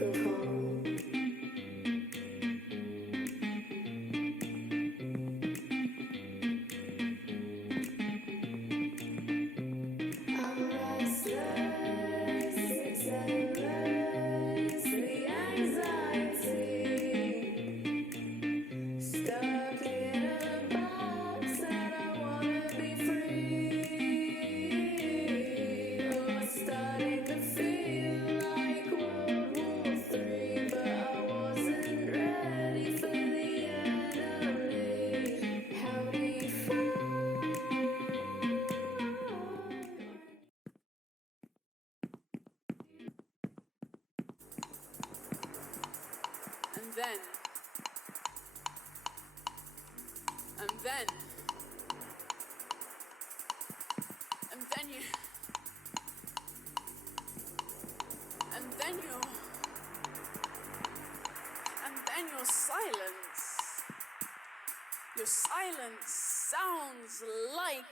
wake-up call. I'm restless, it's endless, the anxiety. Stuck in a box and I wanna be free. Oh, it's starting to feel like World War III, but I wasn't ready for the enemy. How do you fight? And then, and then, and then you, and then you, and then your silence. Your silence sounds like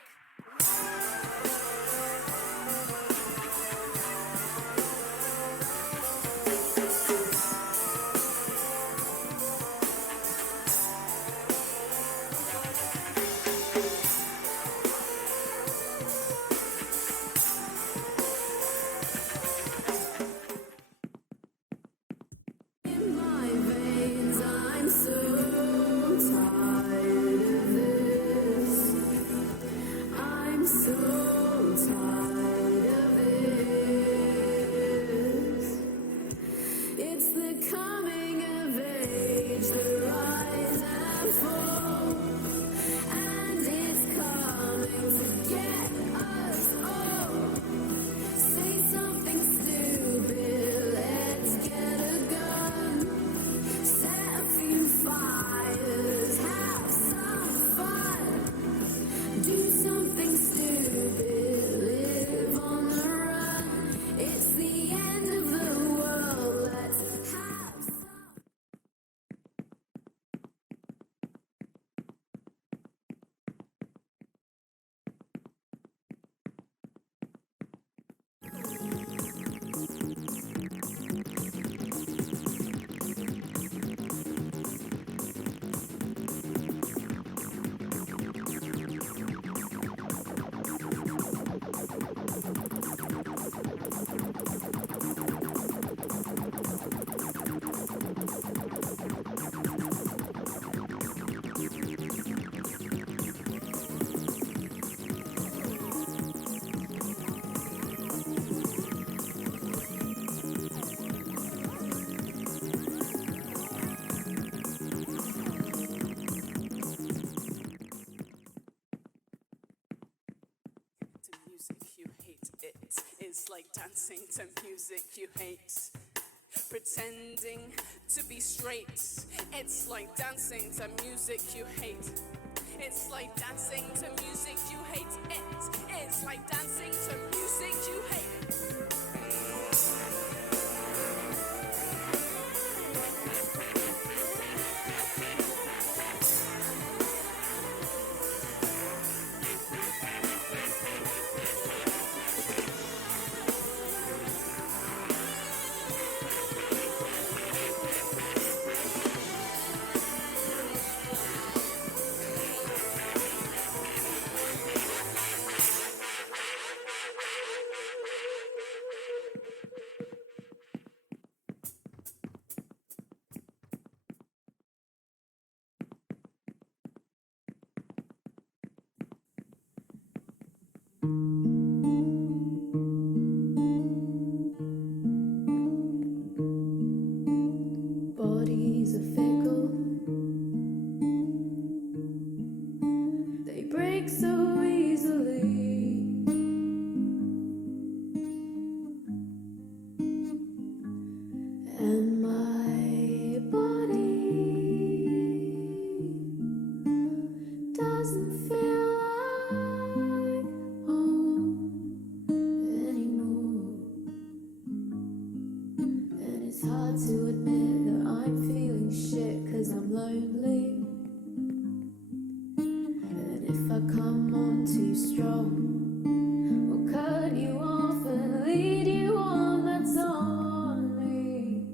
In my veins, I'm so tired of this. I'm so tired of this. It's the coming of age, the rise and fall, and it's coming to get us all. Say something stupid, let's get a gun, set a few fires, have some fun. Do something stupid, live on the run. It's the end of the world, let's have some. to music you hate. It is like dancing to music you hate. Pretending to be straight. It's like dancing to music you hate. It's like dancing to music you hate. It's like dancing to music you hate. Bodies are fickle, they break so easily. And my body doesn't feel like home anymore. And it's hard to admit that I'm feeling shit 'cause I'm lonely. And if I come on too strong, or cut you off and lead you on, that's on me.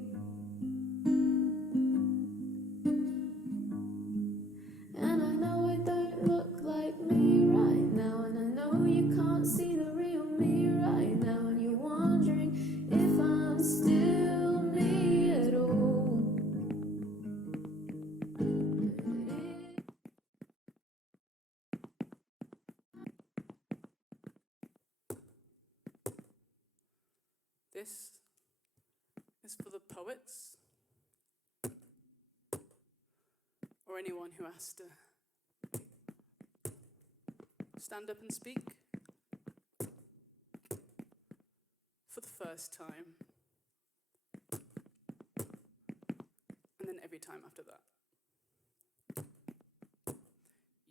is for the poets, or anyone who has to stand up and speak for the first time, and then every time after that.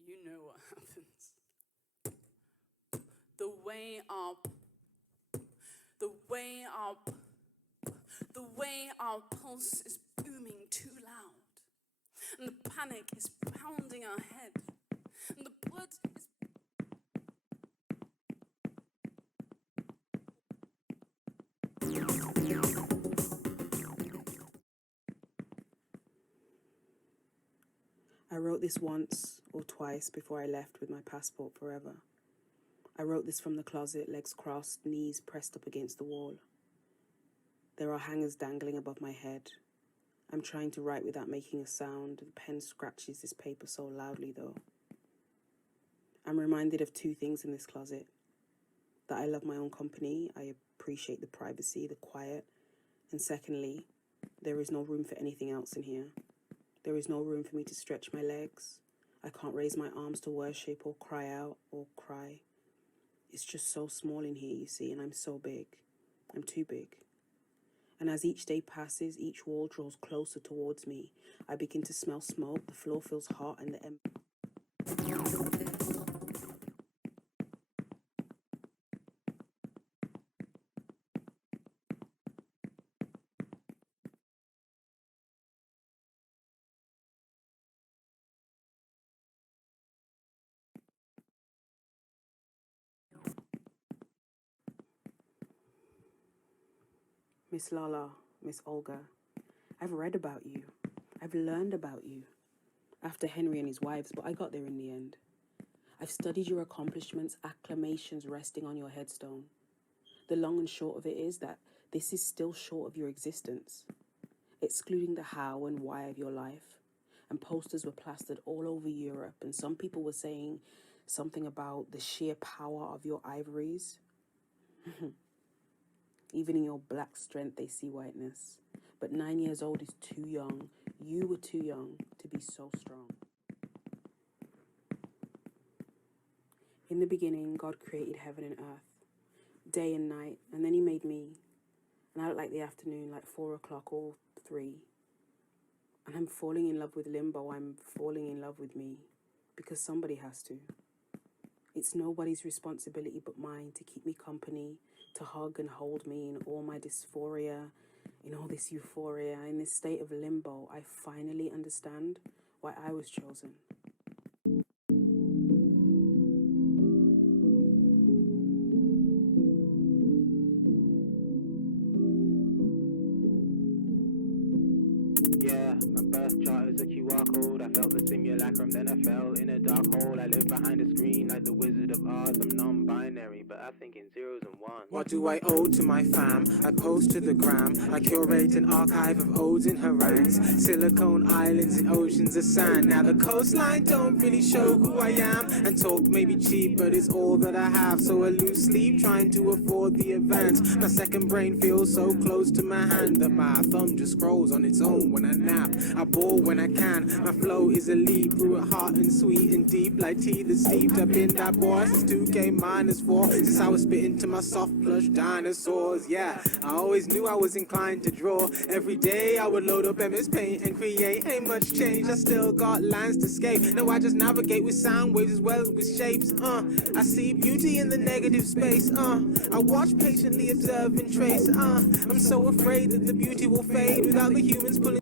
You know what happens. The way our pulse is booming too loud, and the panic is pounding our head, and the blood is... I wrote this once or twice before I left with my passport forever. I wrote this from the closet, legs crossed, knees pressed up against the wall. There are hangers dangling above my head. I'm trying to write without making a sound. The pen scratches this paper so loudly, though. I'm reminded of two things in this closet. That I love my own company, I appreciate the privacy, the quiet. And secondly, there is no room for anything else in here. There is no room for me to stretch my legs. I can't raise my arms to worship or cry out or cry. It's just so small in here, you see, and I'm so big. I'm too big. And as each day passes, each wall draws closer towards me. I begin to smell smoke, the floor feels hot, and the Miss Lala, Miss Olga, I've read about you. I've learned about you. After Henry and his wives, but I got there in the end. I've studied your accomplishments, acclamations resting on your headstone. The long and short of it is that this is still short of your existence, excluding the how and why of your life. And posters were plastered all over Europe, and some people were saying something about the sheer power of your ivories. Even in your black strength, they see whiteness. But 9 years old is too young. You were too young to be so strong. In the beginning, God created heaven and earth, day and night, and then he made me. And I look like the afternoon, like 4 o'clock or 3. And I'm falling in love with limbo. I'm falling in love with me because somebody has to. It's nobody's responsibility but mine to keep me company, to hug and hold me in all my dysphoria, in all this euphoria, in this state of limbo. I finally understand why I was chosen. Yeah, my birth chart is a QR code. I felt the simulacrum, then I fell in a dark hole. I live behind a screen like the Wizard of Oz. I'm non-binary, but I think in zeros and ones. What do I owe to my fam? I post to the gram. I curate an archive of odes and harangues. Silicone islands and oceans of sand. Now the coastline don't really show who I am. And talk may be cheap, but it's all that I have. So I lose sleep trying to afford the advance. My second brain feels so close to my hand that my thumb just scrolls on its own when I nap. I bore when I can. My flow is a leap through it hot and sweet and deep like tea that's steeped up in that boy since 2K-4. Since I was spitting to my soft plush dinosaurs. Yeah, I always knew I was inclined to draw. Every day I would load up MS Paint and create. Ain't much change, I still got lines to skate. Now I just navigate with sound waves as well as with shapes. I see beauty in the negative space. I watch patiently, observe and trace. I'm so afraid that the beauty will fade without the humans pulling.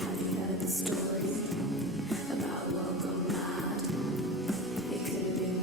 Have you heard the story about Welcome Mad? It could have been